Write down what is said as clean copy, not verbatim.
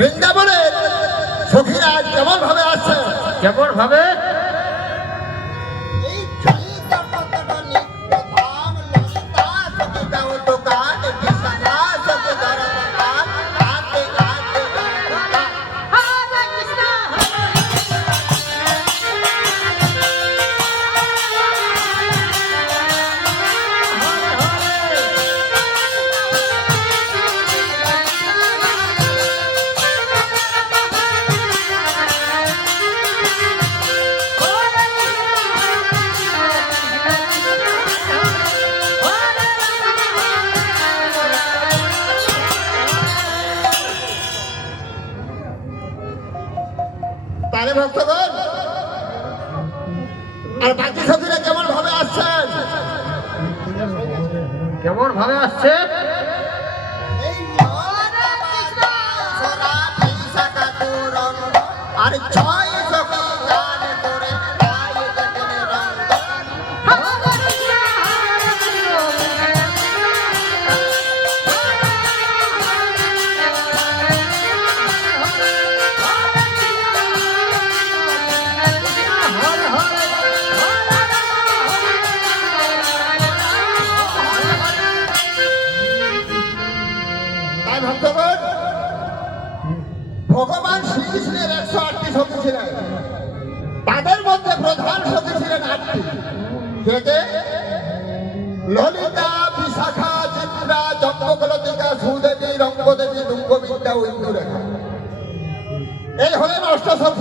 বৃন্দাবনের সখীরা কেমন ভাবে আছে? কেমন ভাবে? তারে ভক্তগণ আর বাকি সখীরা কেমন ভাবে আসছেন? কেমন ভাবে আসছে? আর ছয় সখী গান করে গায়ে দেখেন রঙ্গ। তাই ভক্তগণ ভগবান শ্রীকৃষ্ণের 108টি সখী ছিলেন, তাদের মধ্যে প্রধান সখী ছিলেন 8টি। কে? ললিতা, বিশাখা, চিত্রা, জম্বকলতিকা, সুদেবী, রঙ্গদেবী, দুঙ্গবিদ্যা ও ইন্দুরেখা। এই হলেন অষ্টসখী।